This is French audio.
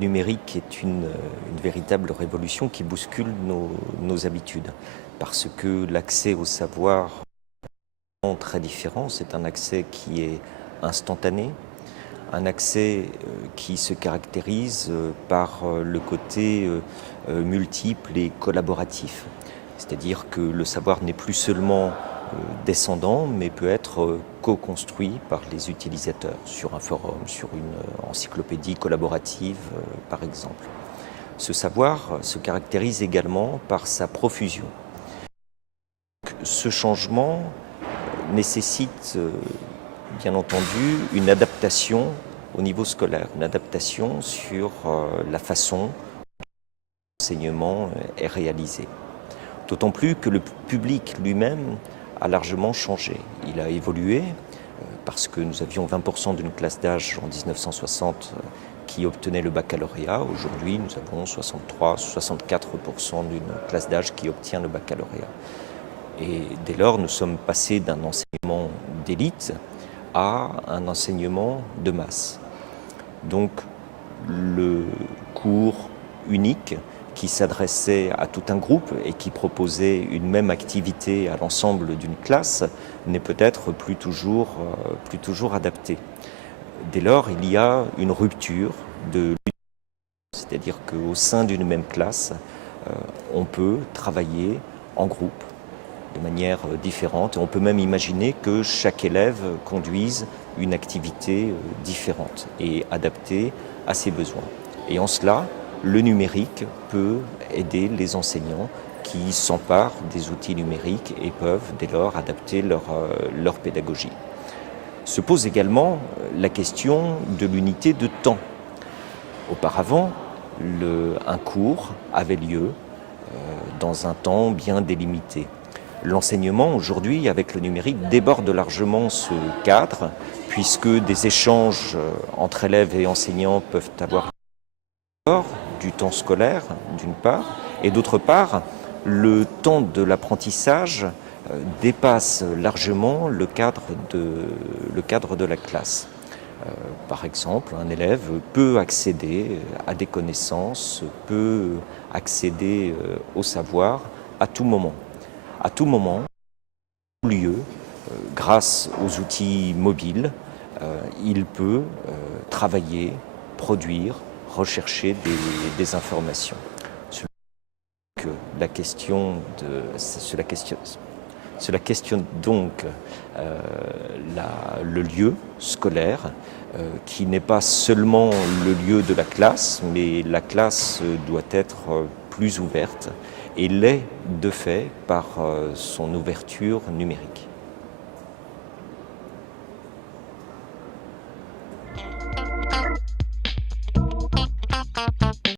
numérique est une véritable révolution qui bouscule nos habitudes, parce que l'accès au savoir est très différent. C'est un accès qui est instantané, un accès qui se caractérise par le côté multiple et collaboratif. C'est-à-dire que le savoir n'est plus seulement descendant, mais peut être co-construit par les utilisateurs sur un forum, sur une encyclopédie collaborative, par exemple. Ce savoir se caractérise également par sa profusion. Ce changement nécessite, bien entendu, une adaptation au niveau scolaire, une adaptation sur la façon dont l'enseignement est réalisé. D'autant plus que le public lui-même a largement changé. Il a évolué parce que nous avions 20% d'une classe d'âge en 1960 qui obtenait le baccalauréat. Aujourd'hui, nous avons 63-64% d'une classe d'âge qui obtient le baccalauréat. Et dès lors, nous sommes passés d'un enseignement d'élite à un enseignement de masse. Donc, le cours unique qui s'adressait à tout un groupe et qui proposait une même activité à l'ensemble d'une classe n'est peut-être plus toujours adapté. Dès lors, il y a une rupture de l'union, c'est-à-dire qu'au sein d'une même classe, on peut travailler en groupe de manière différente. On peut même imaginer que chaque élève conduise une activité différente et adaptée à ses besoins. Et en cela, le numérique peut aider les enseignants qui s'emparent des outils numériques et peuvent dès lors adapter leur pédagogie. Se pose également la question de l'unité de temps. Auparavant, un cours avait lieu dans un temps bien délimité. L'enseignement aujourd'hui, avec le numérique, déborde largement ce cadre, puisque des échanges entre élèves et enseignants peuvent avoir du temps scolaire, d'une part, et d'autre part, le temps de l'apprentissage dépasse largement le cadre de la classe. Par exemple, un élève peut accéder à des connaissances, peut accéder au savoir à tout moment. À tout moment, à tout lieu, grâce aux outils mobiles, il peut travailler, produire, rechercher des informations. Cela questionne donc le lieu scolaire, qui n'est pas seulement le lieu de la classe, mais la classe doit être plus ouverte et l'est de fait par son ouverture numérique.